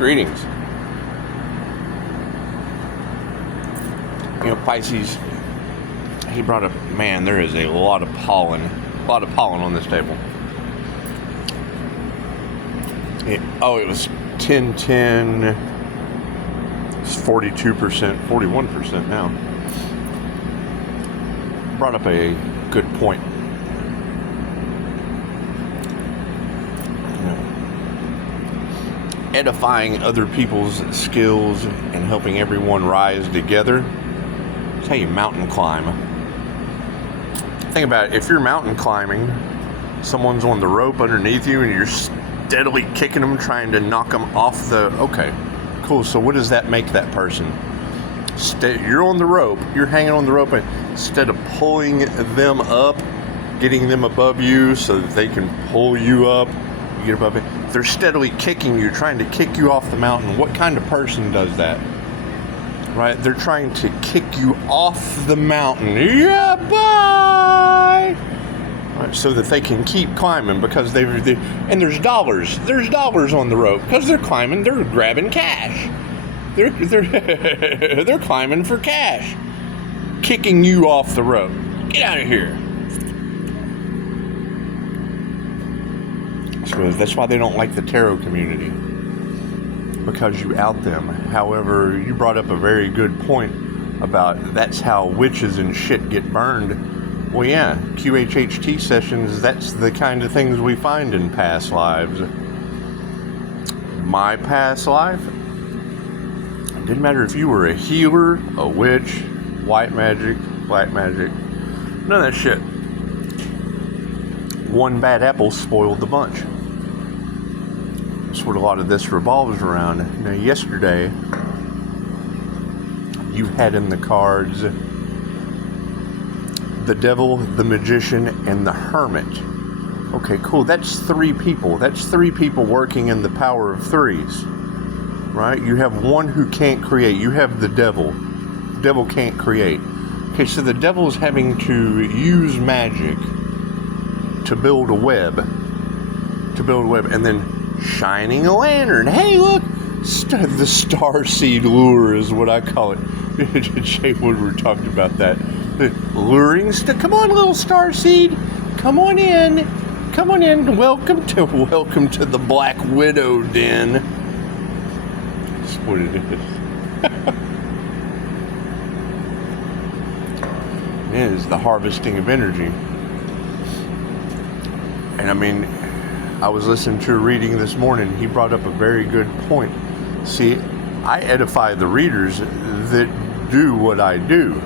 Greetings. You know, Pisces, he brought up, man, there is a lot of pollen on this table. It was 10-10, it's 42%, 41% now. Brought up a good point. Edifying other people's skills and helping everyone rise together. That's how you mountain climb. Think about it. If you're mountain climbing, someone's on the rope underneath you and you're steadily kicking them, trying to knock them off the... Okay, cool. So what does that make that person? You're on the rope. You're hanging on the rope, and instead of pulling them up, getting them above you so that they can pull you up, you get above it. They're steadily kicking you, trying to kick you off the mountain. What kind of person does that? Right? They're trying to kick you off the mountain. Yeah, bye! Right, so that they can keep climbing because and there's dollars. There's dollars on the rope because they're climbing. They're grabbing cash. They're climbing for cash. Kicking you off the rope. Get out of here. So that's why they don't like the tarot community, because you out them. However, you brought up a very good point about that's how witches and shit get burned. Well, yeah, QHHT sessions, that's the kind of things we find in past lives. My past life, it didn't matter if you were a healer, a witch, white magic, black magic, none of that shit. One bad apple spoiled the bunch. That's what a lot of this revolves around. Now, yesterday, you had in the cards the devil, the magician, and the hermit. Okay, cool. That's three people. That's three people working in the power of threes. Right? You have one who can't create. You have the devil. The devil can't create. Okay, so the devil is having to use magic to build a web. And then shining a lantern. Hey, look! The starseed lure is what I call it. Jay Woodward talked about that. The luring come on, little starseed. Come on in. Come on in. Welcome to the Black Widow Den. That's what it is. It is the harvesting of energy. And I mean, I was listening to a reading this morning. He brought up a very good point. See, I edify the readers that do what I do.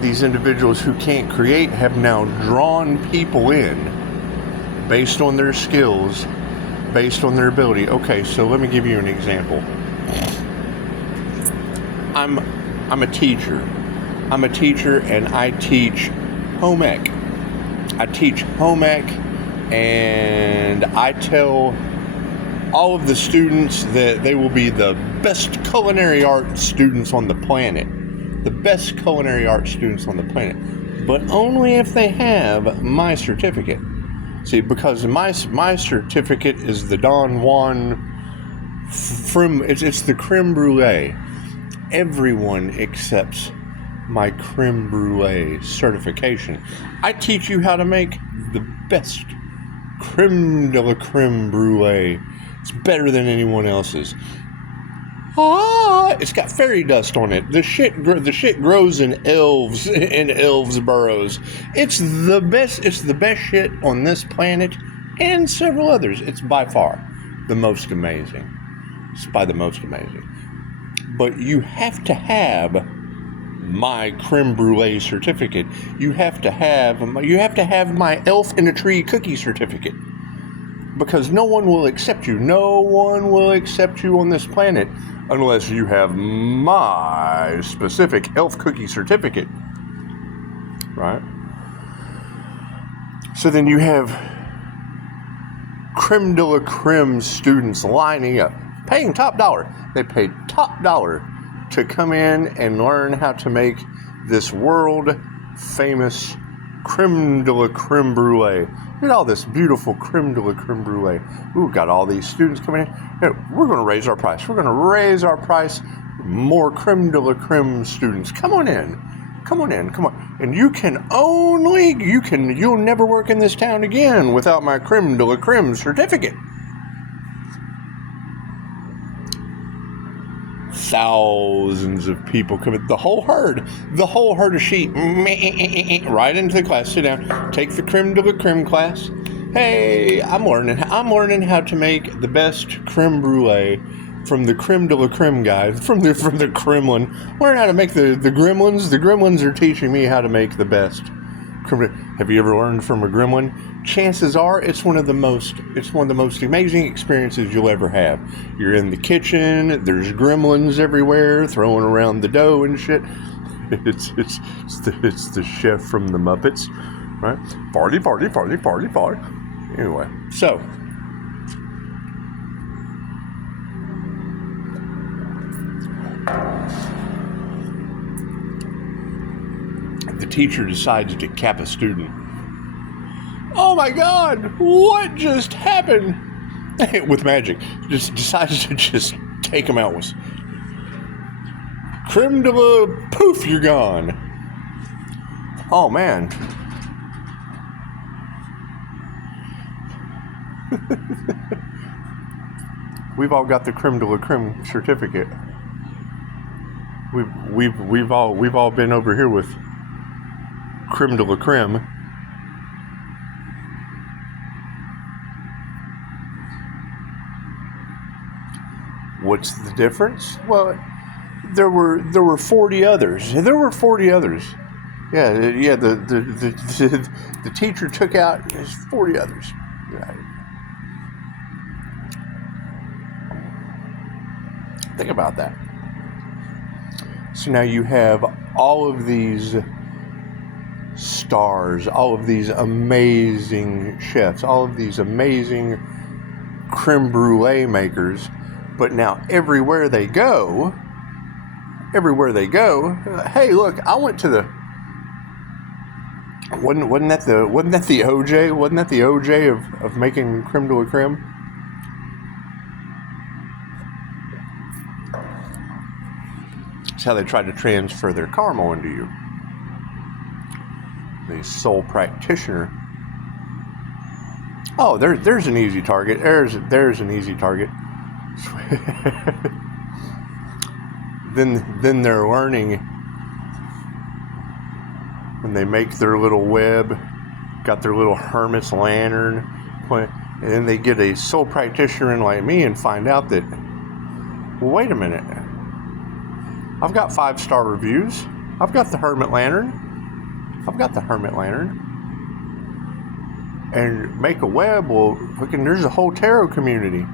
These individuals who can't create have now drawn people in based on their skills, based on their ability. Okay, so let me give you an example. I'm a teacher. I'm a teacher and I teach home ec. I teach home ec, and I tell all of the students that they will be the best culinary art students on the planet. The best culinary art students on the planet. But only if they have my certificate. See, because my certificate is the Don Juan, it's the creme brulee. Everyone accepts my creme brulee certification. I teach you how to make the best creme de la creme brulee. It's better than anyone else's. It's got fairy dust on it. The shit grows in elves burrows. It's the best shit on this planet and several others. It's by far the most amazing. It's by the most amazing. But you have to have my creme brulee certificate. You have to have my elf in a tree cookie certificate. Because no one will accept you. No one will accept you on this planet unless you have my specific elf cookie certificate. Right? So then you have creme de la creme students lining up, paying top dollar. They paid top dollar to come in and learn how to make this world famous creme de la creme brulee. Look at all this beautiful creme de la creme brulee. Ooh, got all these students coming in. Here, we're going to raise our price. We're going to raise our price. More creme de la creme students. Come on in. Come on in. Come on. And you'll never work in this town again without my creme de la creme certificate. Thousands of people come in. The whole herd of sheep, right into the class. Sit down. Take the creme de la creme class. Hey, I'm learning how to make the best creme brulee from the creme de la creme guy, from the Kremlin. Learn how to make the gremlins. The gremlins are teaching me how to make the best. Have you ever learned from a gremlin? Chances are it's one of the most amazing experiences you'll ever have. You're in the kitchen, there's gremlins everywhere throwing around the dough and shit. It's the chef from the Muppets, right? Party. Anyway, so the teacher decides to cap a student. Oh my God, what just happened? With magic. Just decides to just take him out with creme de la poof, you're gone. Oh man. We've all got the creme de la creme certificate. We've all been over here with creme de la creme. What's the difference? Well, there were 40 others. Yeah. The teacher took out 40 others. Right. Think about that. So now you have all of these stars, all of these amazing chefs, all of these amazing creme brulee makers. But now everywhere they go, hey, look, I went to the wasn't that the OJ? Wasn't that the OJ of making creme de la creme? That's how they tried to transfer their karma onto you. The soul practitioner. Oh, there's an easy target. There's an easy target. Then they're learning when they make their little web, got their little hermit's lantern, and then they get a soul practitioner in like me and find out that, well, wait a minute, I've got 5-star reviews, I've got the hermit lantern, and make a web. Well, there's a whole tarot community.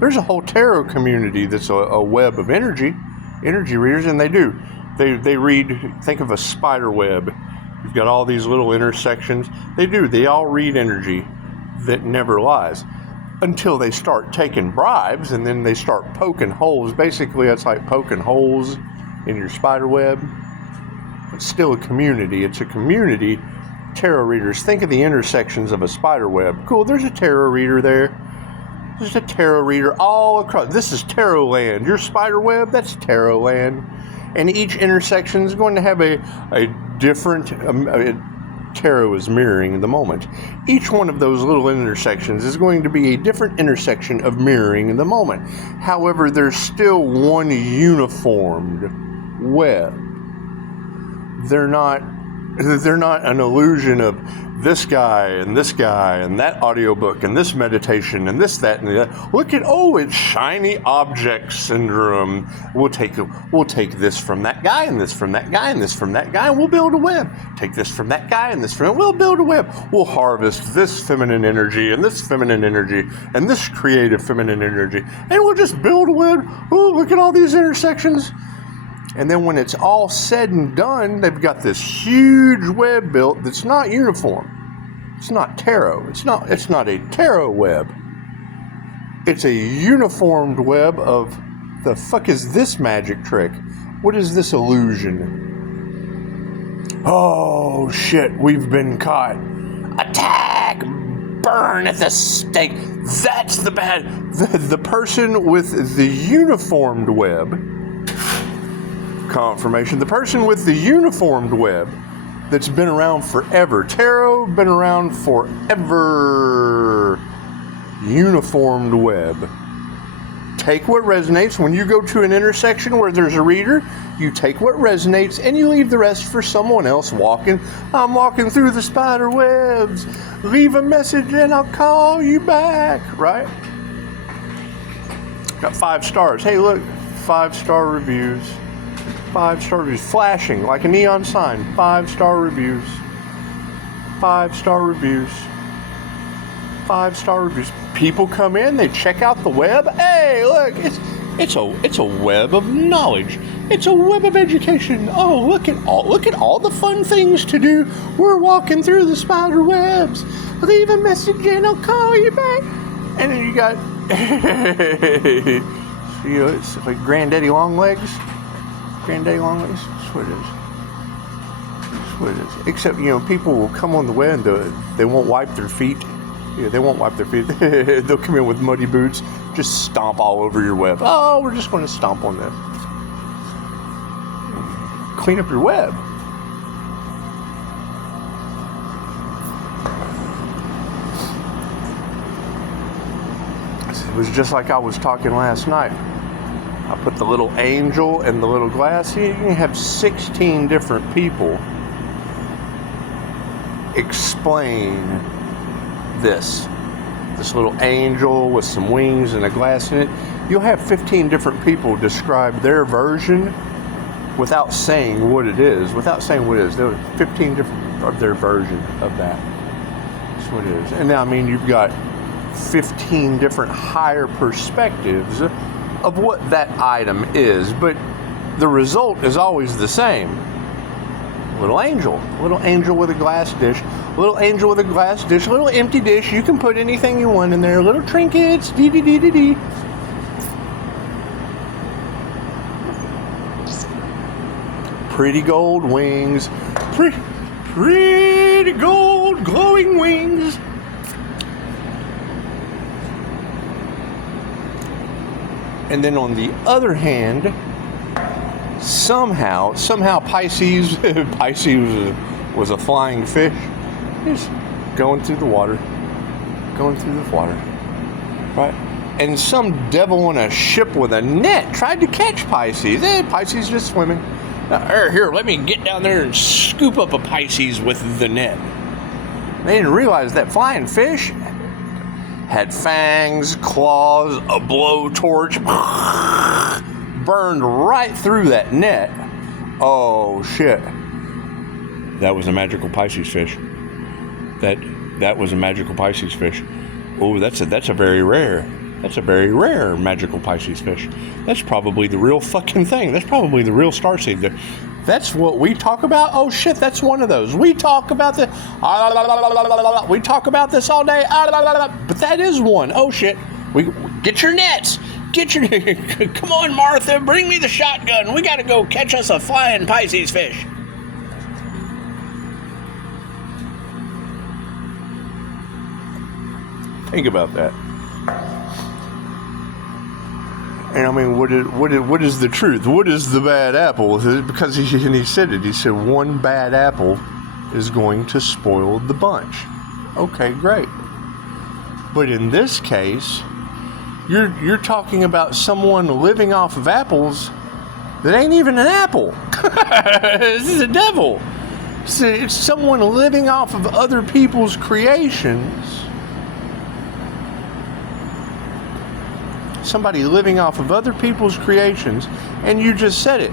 There's a whole tarot community that's a web of energy readers, and they read. Think of a spider web. You've got all these little intersections. They all read energy that never lies until they start taking bribes, and then they start poking holes. Basically, that's like poking holes in your spider web. It's still a community. It's a community. Tarot readers, think of the intersections of a spider web. Cool, there's a tarot reader there. There's a tarot reader all across. This is tarot land. Your spider web, that's tarot land. And each intersection is going to have a different, tarot is mirroring the moment. Each one of those little intersections is going to be a different intersection of mirroring the moment. However, there's still one uniformed web. They're not an illusion of this guy and that audiobook and this meditation and this, that, and the other. Look at, it's shiny object syndrome. We'll take this from that guy and this from that guy and this from that guy, and we'll build a web. Take this from that guy and this from that. We'll build a web. We'll harvest this feminine energy and this feminine energy and this creative feminine energy, and we'll just build a web. Oh, look at all these intersections. And then when it's all said and done, they've got this huge web built that's not uniform. It's not tarot. It's not a tarot web. It's a uniformed web of the fuck is this magic trick? What is this illusion? Oh shit, we've been caught. Attack! burn at the stake. That's the bad. The person with the uniformed web, confirmation, the person with the uniformed web that's been around forever. Tarot, been around forever. Uniformed web. Take what resonates. When you go to an intersection where there's a reader, you take what resonates and you leave the rest for someone else walking. I'm walking through the spider webs. Leave a message and I'll call you back. Right? Got 5 stars. Hey, look. 5-star reviews. 5-star reviews. Flashing like a neon sign. 5-star reviews. 5-star reviews. 5-star reviews. People come in, they check out the web. Hey, look, it's a web of knowledge. It's a web of education. Oh, look at all the fun things to do. We're walking through the spider webs. Leave a message and I'll call you back. And then you got it's like Granddaddy Longlegs. Granddaddy Longlegs. That's what it is. That's what it is. Except, people will come on the web and they won't wipe their feet. Yeah, they won't wipe their feet. They'll come in with muddy boots, just stomp all over your web. Oh, we're just going to stomp on this. Clean up your web. It was just like I was talking last night. I put the little angel and the little glass. You can have 16 different people explain this little angel with some wings and a glass in it. You'll have 15 different people describe their version without saying what it is. There are 15 different of their version of that. That's what it is. And now, you've got 15 different higher perspectives of what that item is, but the result is always the same. Little angel with a glass dish, little angel with a glass dish, little empty dish. You can put anything you want in there, little trinkets, dee. Pretty gold wings, pretty gold glowing wings. And then on the other hand, somehow Pisces was a flying fish. Just going through the water. Right? And some devil on a ship with a net tried to catch Pisces. Pisces just swimming. Here, let me get down there and scoop up a Pisces with the net. They didn't realize that flying fish had fangs, claws, a blowtorch, burned right through that net. Oh shit! That was a magical Pisces fish. That was a magical Pisces fish. Oh, that's a very rare magical Pisces fish. That's probably the real fucking thing. That's probably the real starseed. That's what we talk about. Oh shit, that's one of those. We talk about this all day. But that is one. Oh shit. We get your nets. Come on, Martha, bring me the shotgun. We gotta go catch us a flying Pisces fish. Think about that. And what is the truth? What is the bad apple? Because he said it. He said one bad apple is going to spoil the bunch. Okay, great. But in this case, you're talking about someone living off of apples that ain't even an apple. This is a devil. It's someone living off of other people's creations. Somebody living off of other people's creations, and you just said it.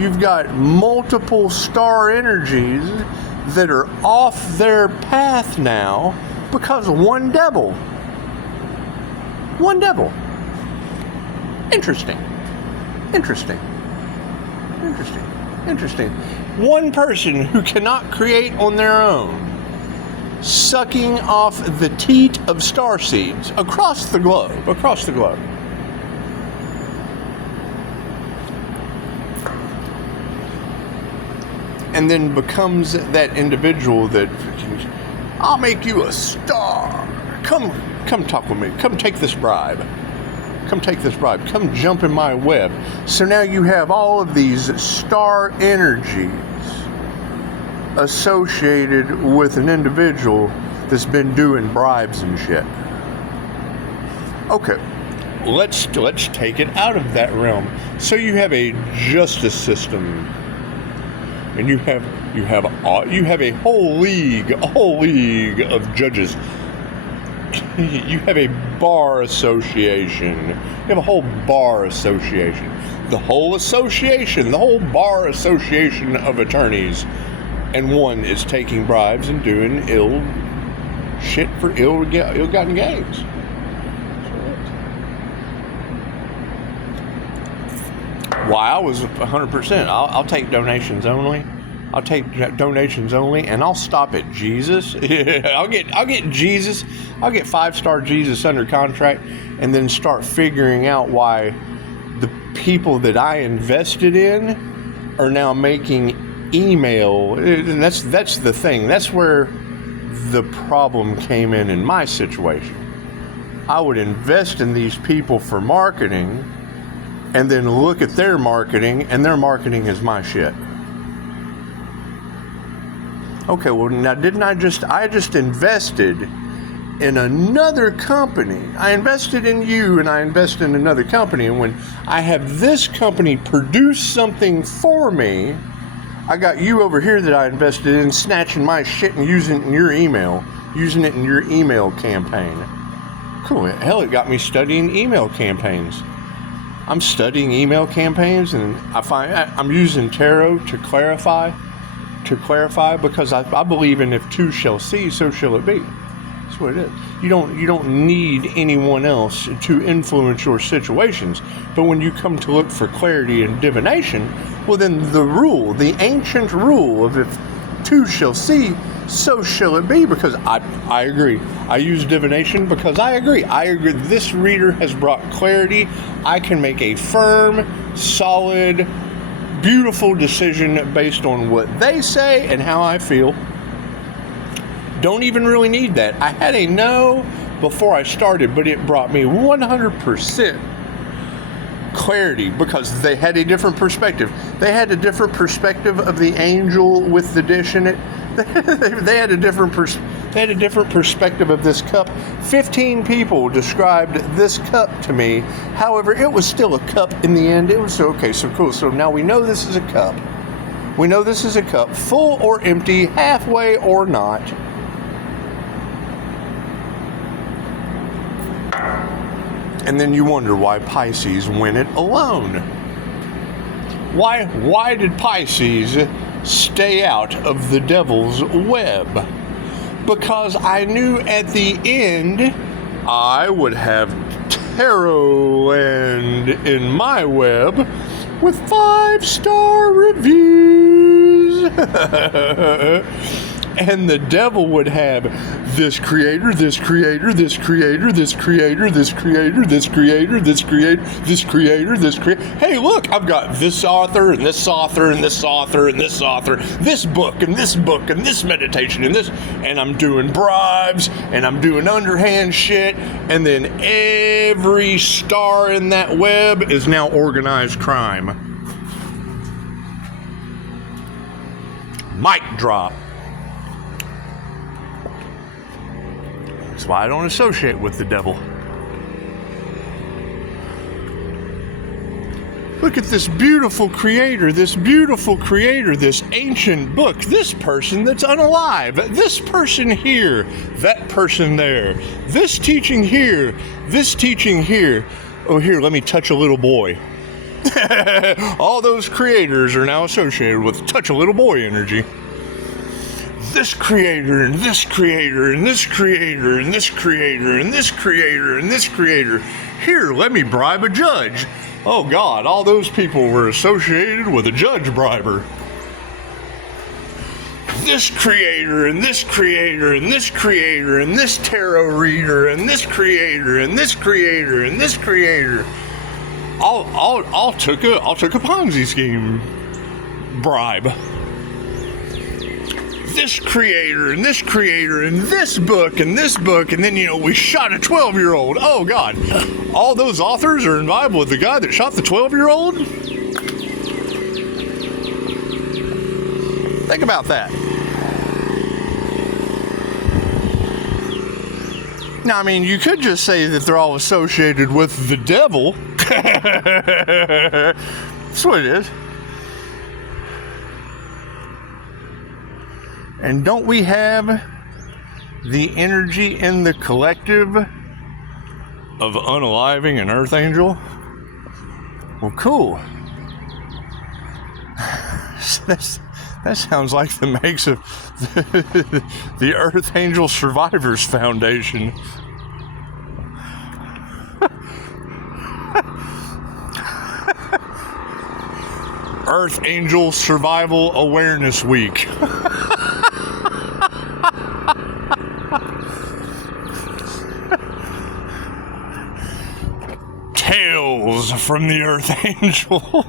You've got multiple star energies that are off their path now because of one devil. One devil. Interesting. One person who cannot create on their own, sucking off the teat of star seeds across the globe. And then becomes that individual that, I'll make you a star. come talk with me. Come take this bribe. Come take this bribe. Come jump in my web. So now you have all of these star energies associated with an individual that's been doing bribes and shit. Okay, let's take it out of that realm. So you have a justice system, and you have a whole league of judges. You have a bar association. You have a whole bar association. The whole bar association of attorneys, and one is taking bribes and doing ill shit for ill-gotten gains. Why I was 100%. I'll take donations only. I'll take donations only, and I'll stop at Jesus. I'll get Jesus. I'll get 5-star Jesus under contract, and then start figuring out why the people that I invested in are now making email. And that's the thing. That's where the problem came in my situation. I would invest in these people for marketing, and then look at their marketing, and their marketing is my shit. Okay, well now I just invested in another company. I invested in you, and I invested in another company, and when I have this company produce something for me, I got you over here that I invested in snatching my shit and using it in your email campaign. Cool, hell, it got me studying email campaigns. I'm studying email campaigns, and I find I'm using tarot to clarify, because I believe in if two shall see, so shall it be. That's what it is. You don't need anyone else to influence your situations. But when you come to look for clarity and divination, well then the ancient rule of if two shall see, so shall it be, because I agree. I use divination because I agree. This reader has brought clarity. I can make a firm, solid, beautiful decision based on what they say and how I feel. Don't even really need that. I had a no before I started, but it brought me 100% clarity because they had a different perspective. They had a different perspective of the angel with the dish in it. They had a different perspective of this cup. 15 people described this cup to me. However, it was still a cup in the end. It was okay, so cool. So now we know this is a cup. We know this is a cup, full or empty, halfway or not. And then you wonder why Pisces win it alone. Why did Pisces stay out of the devil's web? Because I knew at the end I would have tarot land in my web with 5-star reviews. And the devil would have this creator, this creator, this creator, this creator, this creator, this creator, this creator, this creator, this creator. Hey, look, I've got this author and this author and this author and this author, this book and this book and this meditation and this, and I'm doing bribes and I'm doing underhand shit, and then every star in that web is now organized crime. Mic drop. That's why I don't associate with the devil. Look at this beautiful creator, this ancient book, this person that's unalive, this person here, that person there, this teaching here. Oh, here, let me touch a little boy. All those creators are now associated with touch a little boy energy. This creator and this creator and this creator and this creator and this creator and this creator. Here, let me bribe a judge. Oh God, all those people were associated with a judge briber. This creator and this creator and this creator and this tarot reader and this creator and this creator and this creator. All took a Ponzi scheme bribe. this creator and this creator and this book and this book, and then, we shot a 12-year-old. Oh, God. All those authors are involved with the guy that shot the 12-year-old? Think about that. Now, I mean, you could just say that they're all associated with the devil. That's what it is. And don't we have the energy in the collective of unaliving an Earth Angel? Well, cool. That sounds like the makes of the Earth Angel Survivors Foundation. Earth Angel Survival Awareness Week. Tales from the Earth Angel.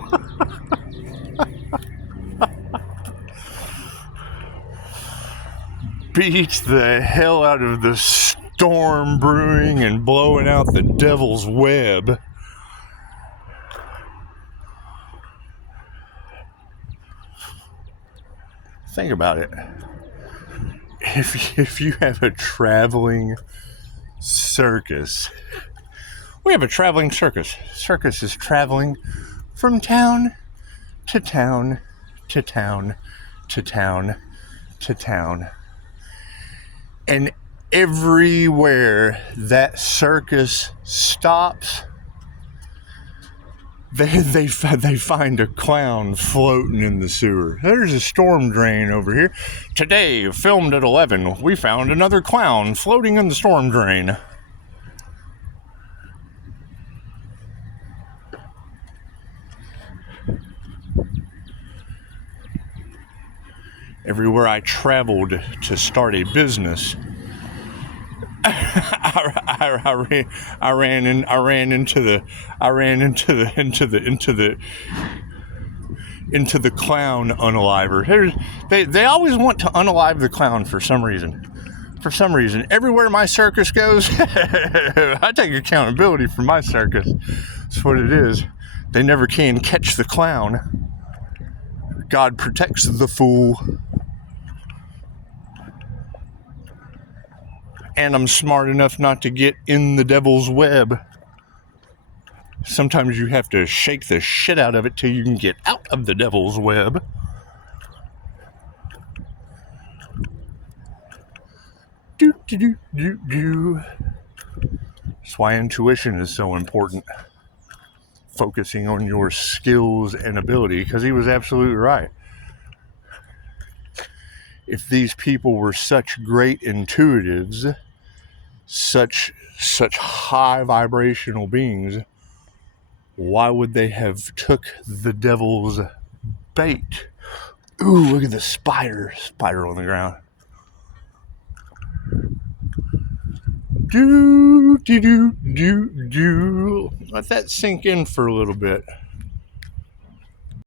Beat the hell out of the storm brewing and blowing out the devil's web. Think about it. If you have a traveling circus, we have a traveling circus. Circus is traveling from town to town to town to town to town. And everywhere that circus stops, they find a clown floating in the sewer. There's a storm drain over here. Today, filmed at 11, we found another clown floating in the storm drain. Everywhere I traveled to start a business, I ran into the clown unaliver. They always want to unalive the clown for some reason. For some reason, everywhere my circus goes, I take accountability for my circus. That's what it is. They never can catch the clown. God protects the fool. And I'm smart enough not to get in the devil's web. Sometimes you have to shake the shit out of it till you can get out of the devil's web. That's why intuition is so important. Focusing on your skills and ability, because he was absolutely right. If these people were such great intuitives, such high vibrational beings, why would they have took the devil's bait? Ooh, look at the spider on the ground. Do. Let that sink in for a little bit.